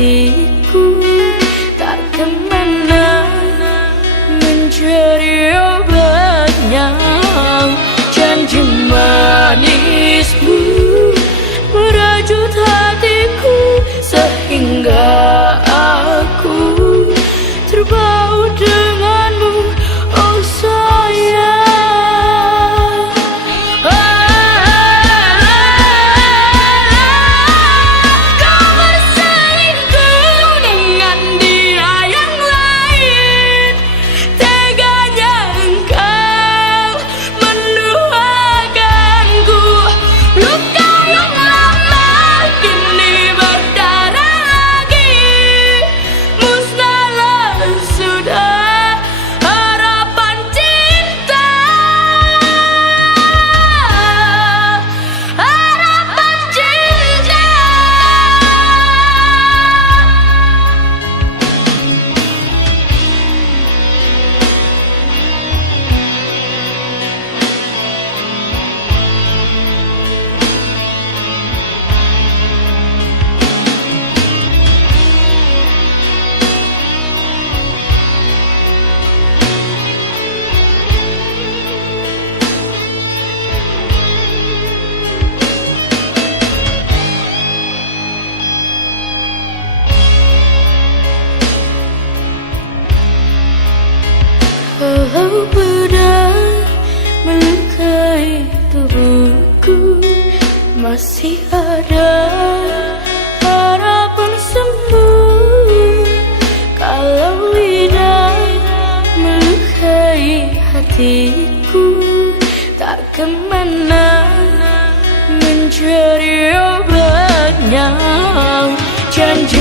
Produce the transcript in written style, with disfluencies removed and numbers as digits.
hatiku tak kemana menjadi obatnya. Janji manismu merajut hatiku sehingga aku terbaut denganmu, oh sayang. Kau berselingkuh dengan dia yang lain, teganya engkau menduakanku. Luka yang lama kini berdarah lagi, musnahlah sudah harapan cinta, harapan cinta. Walau pedang melukai tubuhku, masih ada harapan sembuh. Kalau lidah melukai hatiku tak kemana menjadi obatnya. Janji